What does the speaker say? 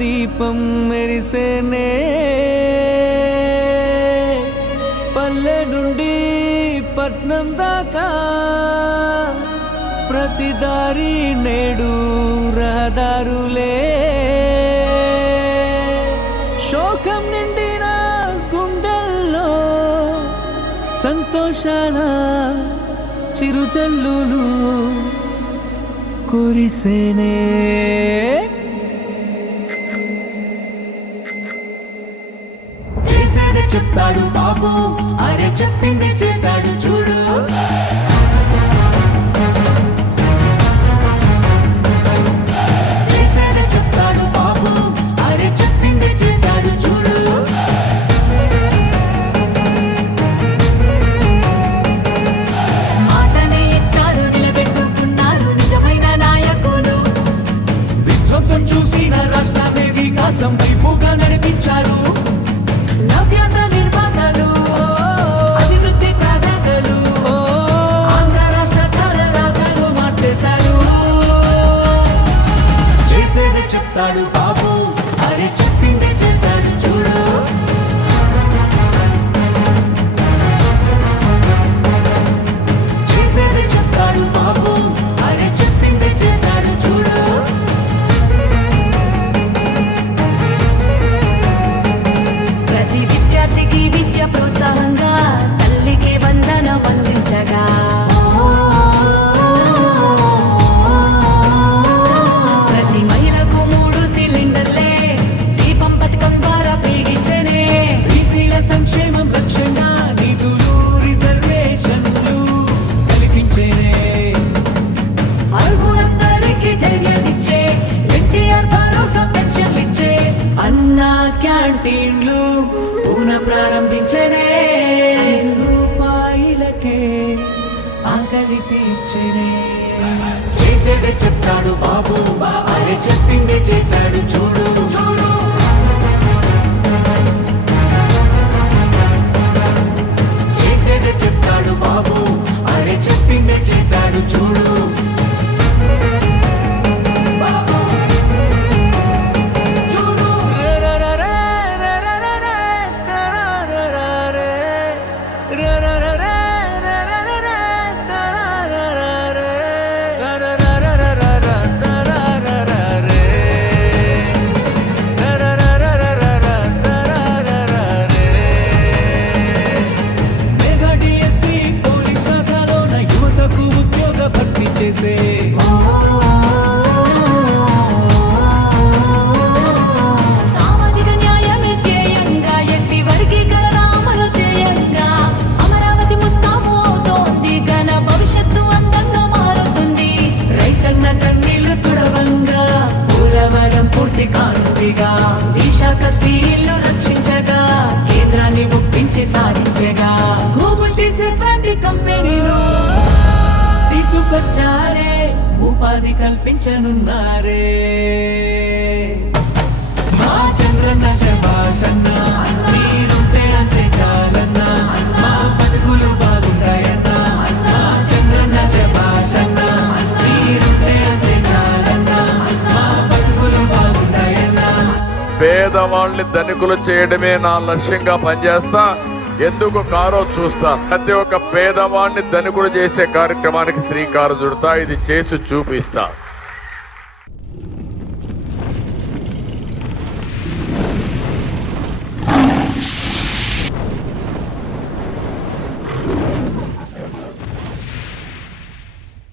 దీపం మెరిసేనే పల్లె నుండి పట్నం దాకా ప్రతి దారి నేడు రహదారులే శోకం నిండిన గుండెల్లో సంతోషాల చిరుజల్లులు కురిసేనే చేసేది చెప్తాడు బాబు అరే చెప్పింది చేశాడు చూడు చేసేది చెప్తాడు బాబు అరే చెప్పింది చేశాడు చూడు మాటనే ఇచ్చారు నిలబెట్టుకున్నారు నిజమైన నాయకులు విధ్వంసం చూసిన రాష్ట్రాన్ని వికాసం వైపుగా నడిపించారు నవ్యాంధ్ర నిర్మాతలు అభివృద్ధి ప్రదాతలు ఆంధ్ర రాష్ట్ర తలరాతలు మార్చేశారు చేసేది చెప్తాడు బాబు అరే చెప్పింది చేశాడు చూడు చేసేది చెప్తాడు బాబు అరే చెప్పింది చేశాడు చూడు ప్రతి విద్యార్థికి విద్య ప్రోత్సాహంగా తల్లికి వందనం అందించగా ప్రతి మహిళకు 3 సిలిండర్లే దీపం పథకం ద్వారా ఫ్రీగిచ్చనే బీసీల సంక్షేమం లక్ష్యంగా నిధులు రిజర్వేషన్లు కల్పించేనే అర్హులందరికీ ధైర్యాన్నిచ్చే ఎన్టీఆర్ భరోసా పెన్షన్లిచ్చే అన్నా క్యాంటీన్లు పునః ప్రారంభించనే రూపాయలకే ఆకలి తీర్చనే చేసేదే చెప్తాడు బాబు అరే చెప్పిందే చేశాడు చూడు చూడు చేసేదే చెప్తాడు బాబు అరే చెప్పిందే చేశాడు చూడు బాబు చూడు మెగా డిఎస్సి పోలీస్ శాఖలోన యువతకు ఉద్యోగ భర్తీ చేసే సామాజిక న్యాయమే ధ్యేయంగా ఎస్సీ వర్గీకరణ అమలు చేయంగా అమరావతి ముస్తాబు అవుతోంది ఘన భవిష్యత్తు అందంగా మారుతుంది రైతన్న కన్నీళ్లు తుడవంగా పోలవరం పూర్తి కానుందిగా విశాఖ స్టీల్ను రక్షించగా కేంద్రాన్ని ఒప్పించి సాధించగా గూగుల్ టీసీఎస్ లాంటి కంపెనీలు తీసుకొచ్చారే ఉపాధి కల్పించనున్నారే మా చంద్రన్న శభాషన్న మీరుంటే అంతే చాలన్న మా బతుకులు బాగుంటాయన్న మా చంద్రన్న శభాషన్న మీరుంటే అంతే చాలన్న మా బతుకులు బాగుంటాయన్న పేదవాళ్ళని ధనికులు చేయడమే నా లక్ష్యంగా పనిచేస్తా. ఎందుకు కారో చూస్తా. ప్రతి ఒక్క పేదవాడిని ధనికులు చేసే కార్యక్రమానికి శ్రీకారం చుడతా. ఇది చేసి చూపిస్తా.